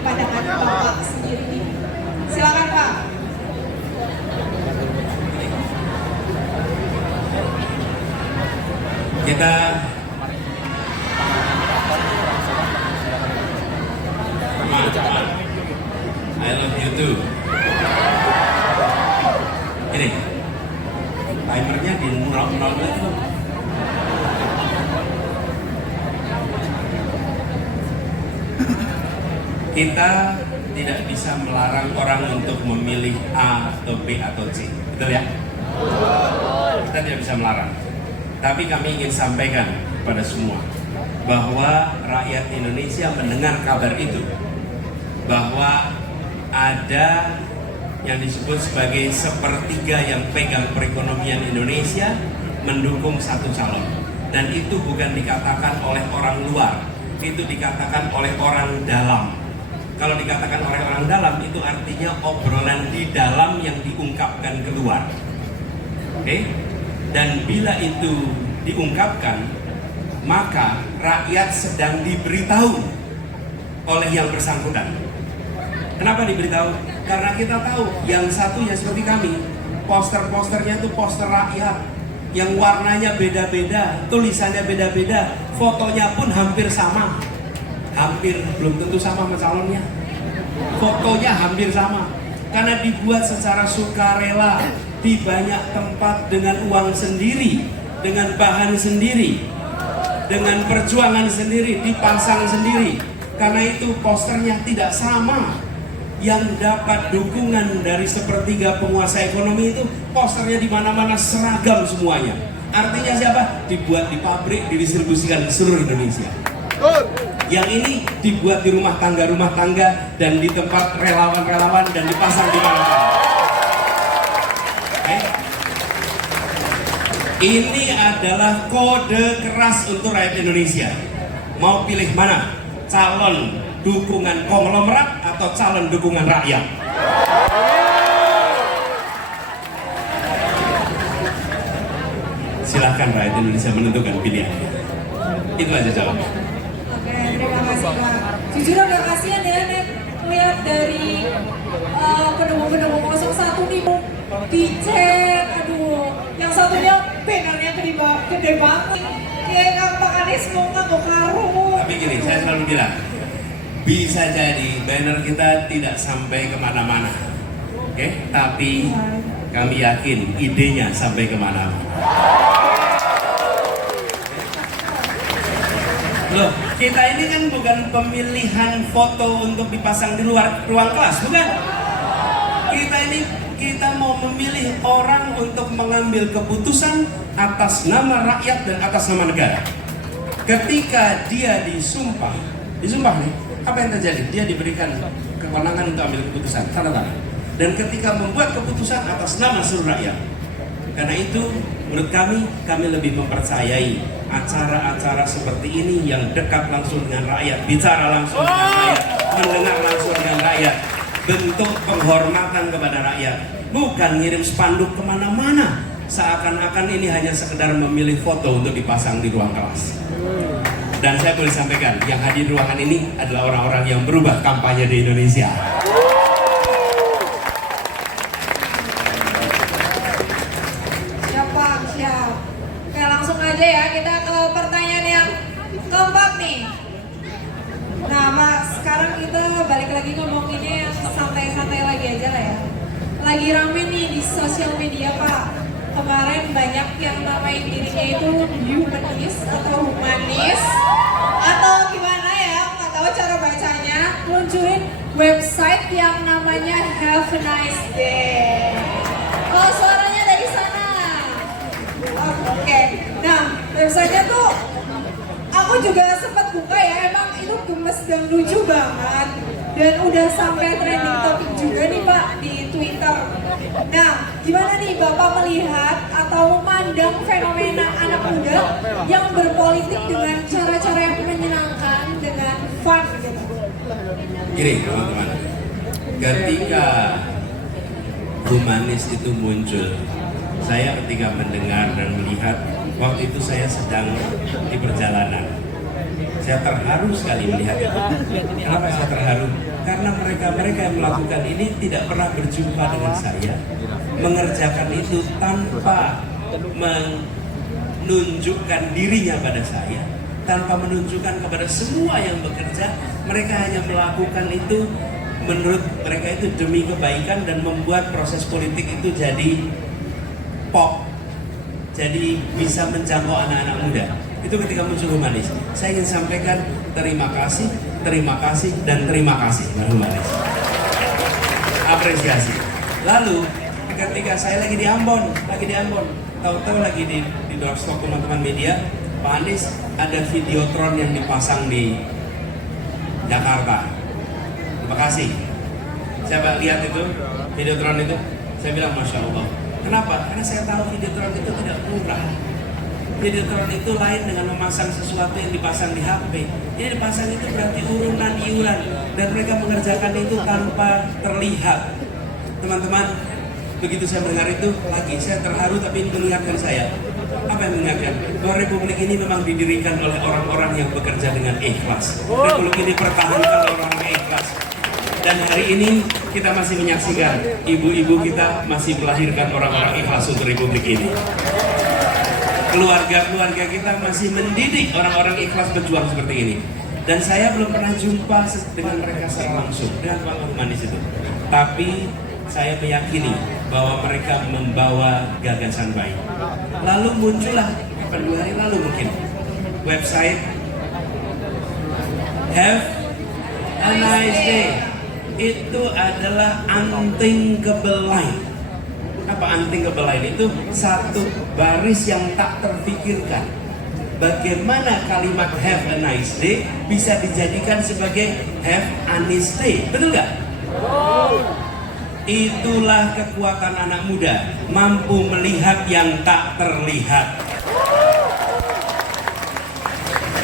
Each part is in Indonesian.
pandangan Bapak sendiri nih? Silakan Pak. Kita I love you too. Ini timernya di 0 menit. Kita tidak bisa melarang orang untuk memilih A atau B atau C, betul ya? Kita tidak bisa melarang. Tapi kami ingin sampaikan kepada semua bahwa rakyat Indonesia mendengar kabar itu, bahwa ada yang disebut sebagai sepertiga yang pegang perekonomian Indonesia mendukung satu calon. Dan itu bukan dikatakan oleh orang luar, itu dikatakan oleh orang dalam. Kalau dikatakan oleh orang dalam, itu artinya obrolan di dalam yang diungkapkan keluar. Oke? Dan bila itu diungkapkan, maka rakyat sedang diberitahu oleh yang bersangkutan. Kenapa diberitahu? Karena kita tahu yang satu ya seperti kami, poster-posternya itu poster rakyat yang warnanya beda-beda, tulisannya beda-beda, fotonya pun hampir sama. Hampir, belum tentu sama calonnya. Fotonya hampir sama. Karena dibuat secara sukarela di banyak tempat dengan uang sendiri, dengan bahan sendiri, dengan perjuangan sendiri, dipasang sendiri. Karena itu posternya tidak sama. Yang dapat dukungan dari sepertiga penguasa ekonomi itu posternya di mana-mana seragam semuanya. Artinya siapa? Dibuat di pabrik, didistribusikan ke seluruh Indonesia. Yang ini dibuat di rumah tangga dan di tempat relawan-relawan dan dipasang di mana-mana. Okay? Ini adalah kode keras untuk rakyat Indonesia. Mau pilih mana? Calon dukungan konglomerat atau calon dukungan rakyat? Silahkan rakyat Indonesia menentukan pilihannya. Itu aja jawabnya. Oke, terima kasih Pak. Jujur agak kasihan ya Nek, lihat dari pendukung-pendukung 01 nih dicek, aduh, yang satunya bannernya gede banget. Kayak Pak Anies mau nggak karung. Tapi gini, saya selalu bilang, bisa jadi banner kita tidak sampai kemana-mana, oke? Tapi kami yakin idenya sampai kemana-mana. Loh, kita ini kan bukan pemilihan foto untuk dipasang di luar ruang kelas, bukan? Kita mau memilih orang untuk mengambil keputusan atas nama rakyat dan atas nama negara. Ketika dia disumpah nih, apa yang terjadi? Dia diberikan kewenangan untuk ambil keputusan, tanda tangan. Dan ketika membuat keputusan atas nama seluruh rakyat. Karena itu, menurut kami lebih mempercayai acara-acara seperti ini yang dekat langsung dengan rakyat, bicara langsung dengan rakyat, mendengar langsung dengan rakyat, bentuk penghormatan kepada rakyat, bukan ngirim spanduk kemana-mana, seakan-akan ini hanya sekedar memilih foto untuk dipasang di ruang kelas. Dan saya boleh sampaikan, yang hadir di ruangan ini adalah orang-orang yang berubah kampanye di Indonesia. Siap Pak, siap. Oke, langsung aja ya, kita ke pertanyaan yang keempat nih. Nah Mas, sekarang kita balik lagi ngomonginnya yang santai-santai lagi aja lah ya. Lagi rame nih di sosial media Pak. Kemarin banyak yang namain dirinya itu humanis atau gimana ya, nggak tahu cara bacanya, luncurin website yang namanya Have a Nice Day. Oh, suaranya dari sana. Oke. Nah, websitenya tuh aku juga sempat buka ya, emang itu gemes dan lucu banget. Dan udah sampai trending topik juga nih Pak di Twitter. Nah, gimana nih Bapak melihat atau memandang fenomena anak muda yang berpolitik dengan cara-cara yang menyenangkan, dengan fun gitu? Gini teman-teman, ketika humanis itu muncul, saya ketika mendengar dan melihat, waktu itu saya sedang di perjalanan. Saya terharu sekali melihat itu. Kenapa saya terharu? Karena mereka yang melakukan ini tidak pernah berjumpa dengan saya, mengerjakan itu tanpa menunjukkan dirinya pada saya, tanpa menunjukkan kepada semua yang bekerja. Mereka hanya melakukan itu menurut mereka itu demi kebaikan dan membuat proses politik itu jadi pop, jadi bisa menjangkau anak-anak muda. Itu ketika muncul Humanis. Saya ingin sampaikan terima kasih, dan terima kasih Humanis. Apresiasi. Lalu ketika saya lagi di Ambon, tahu-tahu lagi di doorstop teman-teman media, Pak Anies ada videotron yang dipasang di Jakarta. Terima kasih. Saya lihat itu videotron itu, saya bilang Masya Allah. Kenapa? Karena saya tahu videotron itu tidak murah. Videotron itu lain dengan memasang sesuatu yang dipasang di HP. Ini dipasang itu berarti urunan iuran, dan mereka mengerjakan itu tanpa terlihat. Teman-teman, begitu saya mendengar itu lagi, saya terharu, tapi ini mengingatkan saya. Apa yang mengingatkan? Bahwa Republik ini memang didirikan oleh orang-orang yang bekerja dengan ikhlas. Republik ini dipertahankan oleh orang yang ikhlas. Dan hari ini kita masih menyaksikan ibu-ibu kita masih melahirkan orang-orang ikhlas untuk Republik ini. Keluarga-keluarga kita masih mendidik orang-orang ikhlas berjuang seperti ini. Dan saya belum pernah jumpa dengan mereka secara langsung, dengan Pak Humanis itu. Tapi saya meyakini bahwa mereka membawa gagasan baik. Lalu muncullah, 2 hari lalu mungkin, website Have a Nice Day. Itu adalah unthinkable line. Apa unthinkable line? Itu satu baris yang tak terfikirkan. Bagaimana kalimat have a nice day bisa dijadikan sebagai have a nice day? Betul nggak? Itulah kekuatan anak muda, mampu melihat yang tak terlihat.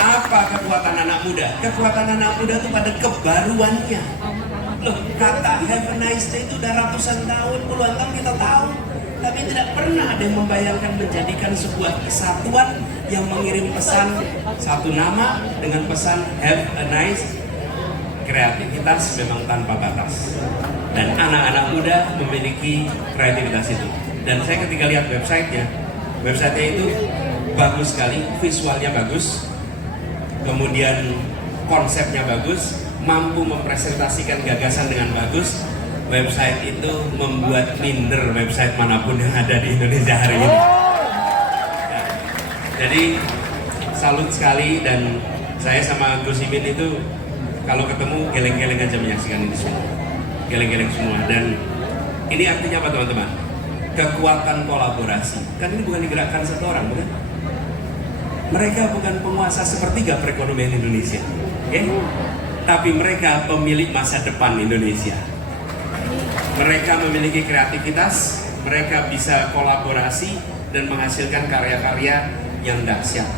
Apa kekuatan anak muda? Kekuatan anak muda itu pada kebaruannya. Loh, kata have a nice day itu udah ratusan tahun, puluhan tahun kita tahu, tapi tidak pernah ada yang membayangkan menjadikan sebuah kesatuan yang mengirim pesan satu nama dengan pesan have a nice. Kreativitas memang tanpa batas, dan anak-anak muda memiliki kreativitas itu. Dan saya ketika lihat websitenya itu bagus sekali, visualnya bagus, kemudian konsepnya bagus, mampu mempresentasikan gagasan dengan bagus. Website itu membuat minder website manapun yang ada di Indonesia hari ini. Ya, jadi salut sekali, dan saya sama Gus Imin itu kalau ketemu geleng-geleng aja menyaksikan ini semua, geleng-geleng semua. Dan ini artinya apa teman-teman? Kekuatan kolaborasi. Kan ini bukan digerakkan satu orang, bukan? Mereka bukan penguasa sepertiga perekonomian Indonesia, okay? Tapi mereka pemilik masa depan Indonesia. Mereka memiliki kreativitas, mereka bisa kolaborasi dan menghasilkan karya-karya yang dahsyat.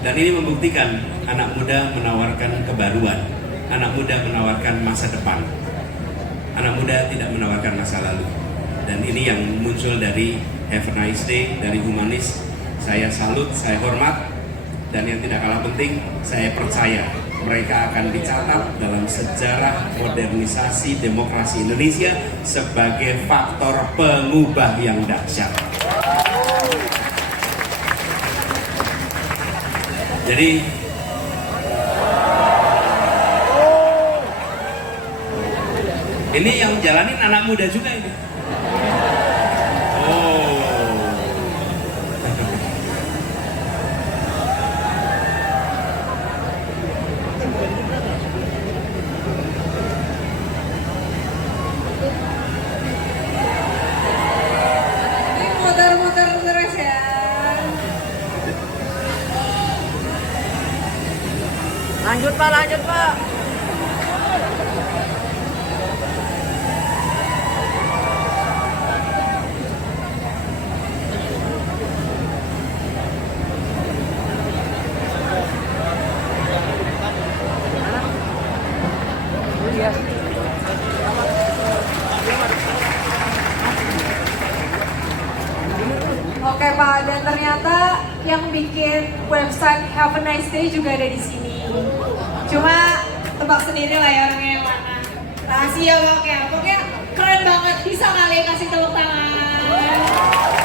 Dan ini membuktikan anak muda menawarkan kebaruan, anak muda menawarkan masa depan, anak muda tidak menawarkan masa lalu. Dan ini yang muncul dari Have a Nice Day, dari Humanis. Saya salut, saya hormat, dan yang tidak kalah penting, saya percaya mereka akan dicatat dalam sejarah modernisasi demokrasi Indonesia sebagai faktor pengubah yang dahsyat. Jadi ini yang jalanin anak muda juga ini. Muter-muter terus ya. Lanjut Pak, lanjut Pak. Oke Pak, dan ternyata yang bikin website Have a Nice Day juga ada di sini. Cuma tebak sendiri lah ya orangnya yang mana. Rahasia Bang ya. Pokoknya keren banget. Bisa kali kasih tepuk tangan.